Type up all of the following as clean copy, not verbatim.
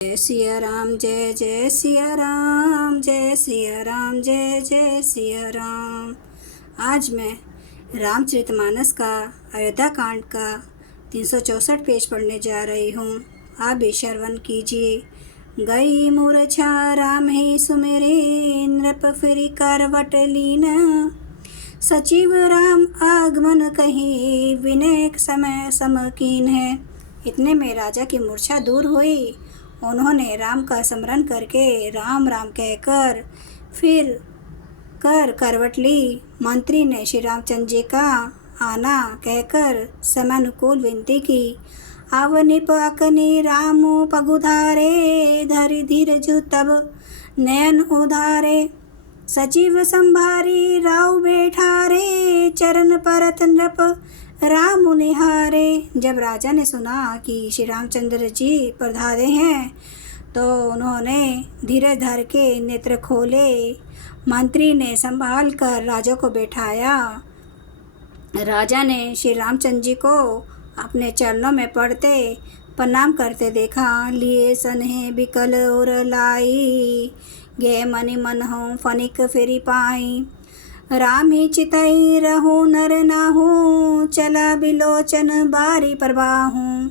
जय सिया राम, जय जय सिया राम, जय सिया राम, जय जय सिया राम। आज मैं रामचरितमानस का अयोध्या कांड का 364 पेज पढ़ने जा रही हूँ। आप भी श्रवण कीजिए। गई मूर्छा राम ही सुमेरे, नृप फिर करवट लीन। सचिव राम आगमन कही, विनय समय समकीन है। इतने में राजा की मूर्छा दूर हुई। उन्होंने राम का स्मरण करके राम राम कहकर फिर करवट ली। मंत्री ने श्री रामचंद्र जी का आना कहकर समानुकूल विनती की। आवनिप अकनि राम पगुधारे, धरि धीरज तब नयन उधारे। सचिव संभारी राव बैठारे, चरण परत नृप राम निहारे। जब राजा ने सुना कि श्री रामचंद्र जी पधारे हैं तो उन्होंने धीरज धर के नेत्र खोले। मंत्री ने संभाल कर राजा को बैठाया। राजा ने श्री रामचंद्र जी को अपने चरणों में पड़ते प्रणाम करते देखा। लिए सन्हे बिकल और लाई, गे मनि मन हो फनिक फेरी पाई। राम ही चितई रहूं नर नाहूं, चला बिलोचन बारी प्रवाहूं।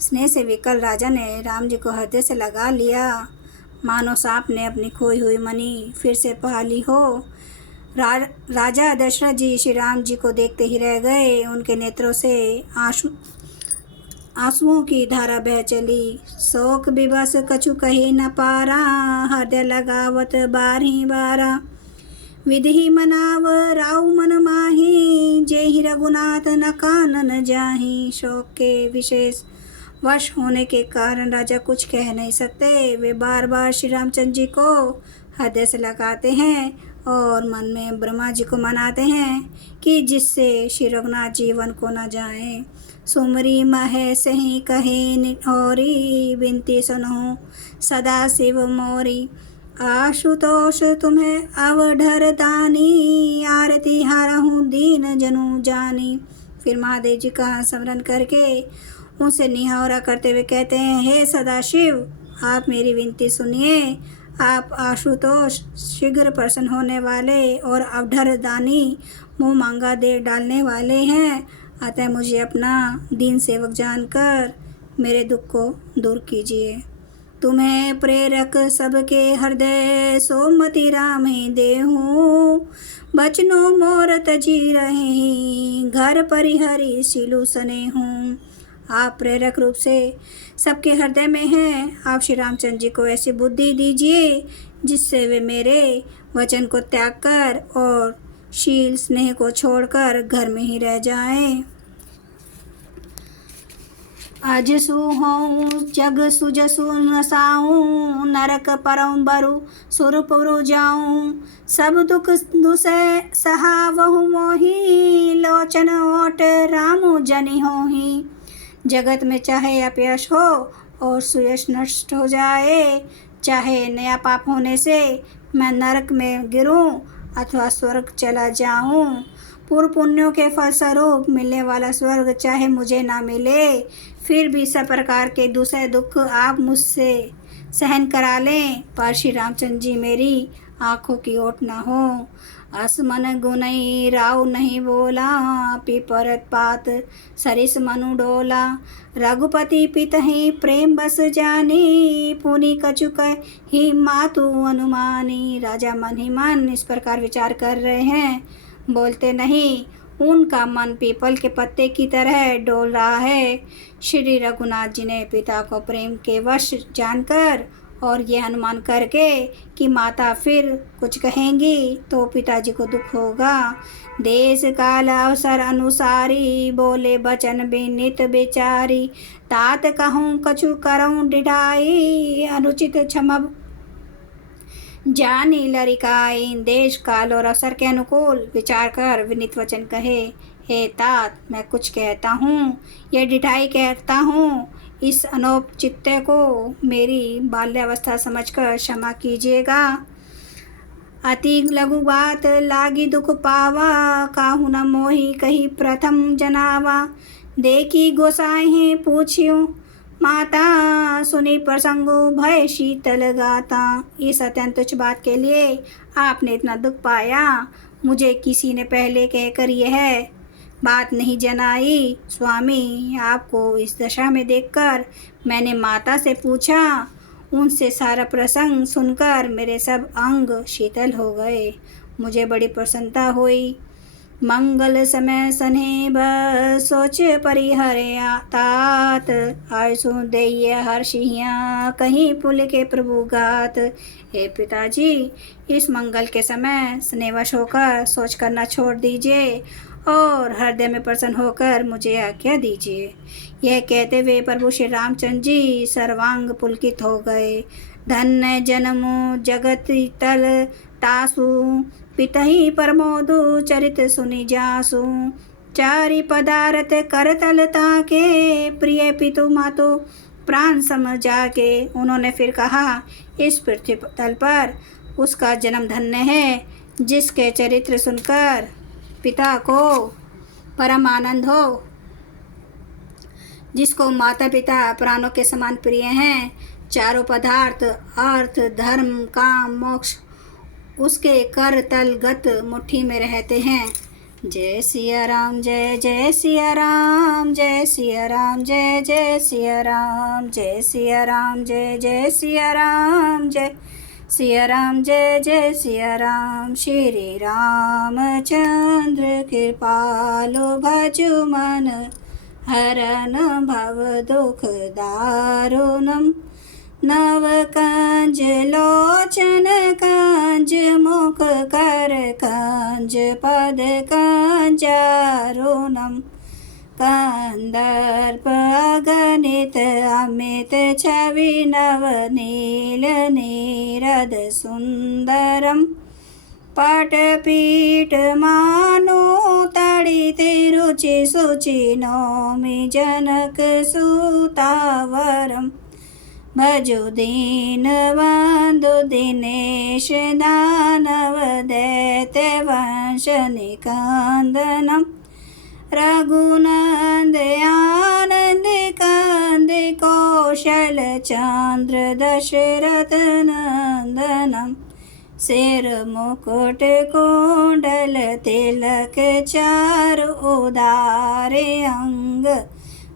स्नेह से विकल राजा ने राम जी को हृदय से लगा लिया, मानो सांप ने अपनी खोई हुई मणि फिर से पा ली हो। राजा दशरथ जी श्री राम जी को देखते ही रह गए। उनके नेत्रों से आंसुओं की धारा बह चली। शोक विवश कछु कही न पारा, हृदय लगावत बारही बारा। विधि मनाव राव मन माही, जेहि रघुनाथ न कानन जाही। शोक के विशेष वश होने के कारण राजा कुछ कह नहीं सकते। वे बार बार श्री रामचंद्र जी को हृदय से लगाते हैं और मन में ब्रह्मा जी को मनाते हैं कि जिससे श्री रघुनाथ जीवन को न जाए। सुमरी महे सही कहे निठौरी, बिनती सुनो सदा शिव मोरी। आशुतोष तुम्हें अवढर दानी, आरती हारहूँ दीन जनु जानी। फिर महादेव जी का स्मरण करके उनसे निहावरा करते हुए कहते हैं, हे सदाशिव, आप मेरी विनती सुनिए। आप आशुतोष शीघ्र प्रसन्न होने वाले और अवढर दानी मुँह मांगा दे डालने वाले हैं। अतः मुझे अपना दीन सेवक जानकर मेरे दुख को दूर कीजिए। तुम्हें प्रेरक सबके हृदय, सोमति राम ही देहूँ। बचनो मोर तजी रहे, घर परिहरी सिलु सने हूँ। आप प्रेरक रूप से सबके हृदय में हैं। आप श्री रामचंद्र जी को ऐसी बुद्धि दीजिए जिससे वे मेरे वचन को त्याग कर और शील स्नेह को छोड़कर घर में ही रह जाएं। अजसु हों जग सुजसु नसाऊं, नरक परम बरु सुरपुरु जाऊं। सब दुख दुसै सहावहु मोही, लोचन ओट रामु जनि होही। जगत में चाहे अपयश हो और सुयश नष्ट हो जाए, चाहे नया पाप होने से मैं नरक में गिरूं अथवा स्वर्ग चला जाऊं, पूर्व पुण्यों के फलस्वरूप मिलने वाला स्वर्ग चाहे मुझे ना मिले, फिर भी सब प्रकार के दूसरे दुख आप मुझसे सहन करा लें, पर श्री रामचंद्र जी मेरी आँखों की ओट ना हो। असमन गुनई राव नहीं बोला, पिपरत पात सरिस मनु डोला। रघुपति पितहि प्रेम बस जानी, पुनि कछुक ही मातु अनुमानी। राजा मन ही मन इस प्रकार विचार कर रहे हैं, बोलते नहीं। उनका मन पीपल के पत्ते की तरह डोल रहा है। श्री रघुनाथ जी ने पिता को प्रेम के वश जानकर और यह अनुमान करके कि माता फिर कुछ कहेंगी तो पिताजी को दुख होगा, देश काल अवसर अनुसारी, बोले बचन विनित बेचारी। तात कहूँ कछु करऊँ डिढाई, अनुचित क्षमब जानी लरिकाई। देश काल और अवसर के अनुकूल विचार कर विनित वचन कहे, हे तात, मैं कुछ कहता हूँ, यह डिढाई कहता हूँ। इस अनौपचित्य को मेरी बाल्यावस्था समझकर क्षमा कीजिएगा। अति लघु बात लागी दुख पावा, काहू न मोही कही प्रथम जनावा। देखी गोसाई पूछियो माता सुनी प्रसंगो भय शीतल गाता। इस अत्यंत तुच्छ बात के लिए आपने इतना दुख पाया, मुझे किसी ने पहले कहकर यह बात नहीं जनाई। स्वामी, आपको इस दशा में देखकर मैंने माता से पूछा। उनसे सारा प्रसंग सुनकर मेरे सब अंग शीतल हो गए। मुझे बड़ी प्रसन्नता हुई। मंगल समय सने सोच परिहरया तात। आयसु दैय हर्षिया कहीं पुल के प्रभु गात। हे पिताजी, इस मंगल के समय स्नेहवश होकर सोच करना छोड़ दीजिए और हृदय में प्रसन्न होकर मुझे आज्ञा दीजिए। यह कहते हुए प्रभु श्री रामचंद्र जी सर्वांग पुलकित हो गए। धन्य जन्मो जगत तल तासु, पितहि परमोदु चरित सुनि जासु। चारि पदारथ करतल ताके, प्रिय पितु मातु प्राण समझा के। उन्होंने फिर कहा, इस पृथ्वी तल पर उसका जन्म धन्य है जिसके चरित्र सुनकर पिता को परम आनंद हो, जिसको माता पिता प्राणों के समान प्रिय हैं। चारों पदार्थ अर्थ धर्म काम मोक्ष उसके कर तल गत मुट्ठी में रहते हैं। जय सिया राम, जय जय सिया राम, जय सिया राम, जय जय सिया राम, जय सिया राम, जय जय सिया राम, जय सिया राम, जय जय सिया राम। श्री रामचंद्र कृपालु भजु मन, हरन भव दुख दारुणम। नव कंज लोचन कंज मुख कर कंज पद कंजारुणम। कंदर्प अगणित अमित छवि नव नील नीरद सुंदरम। पटपीठ मानो तड़िते रुचि सुचि नौमि जनक सुतावरम। भजो दीन बंधु दिनेश दानव दैत्य वंश निकंदनम। रघुनंद आनंद कंद कौशल चंद्र दशरथ नंदनम। सिर मुकुट कुंडल तिलक चारु उदारे अंग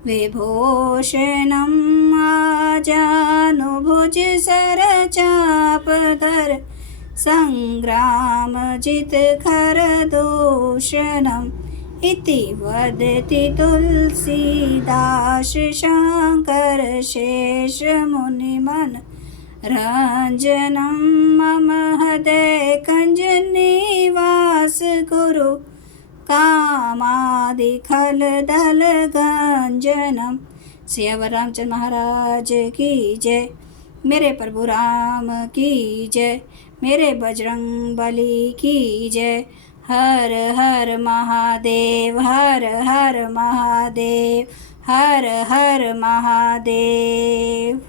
विभूषणम। आजानुभुज सर चाप धर संग्राम जित खर दूषणम। इति वदति तुलसीदास शंकर शेष मुनिमन रंजनम। मम हृदय कंज निवास गुरु कामादि खल दल गंजनम। श्री अवर रामचंद्र महाराज की जय। मेरे प्रभु राम की जय। मेरे बजरंग बली की जय। हर हर महादेव, हर हर महादेव, हर हर महादेव।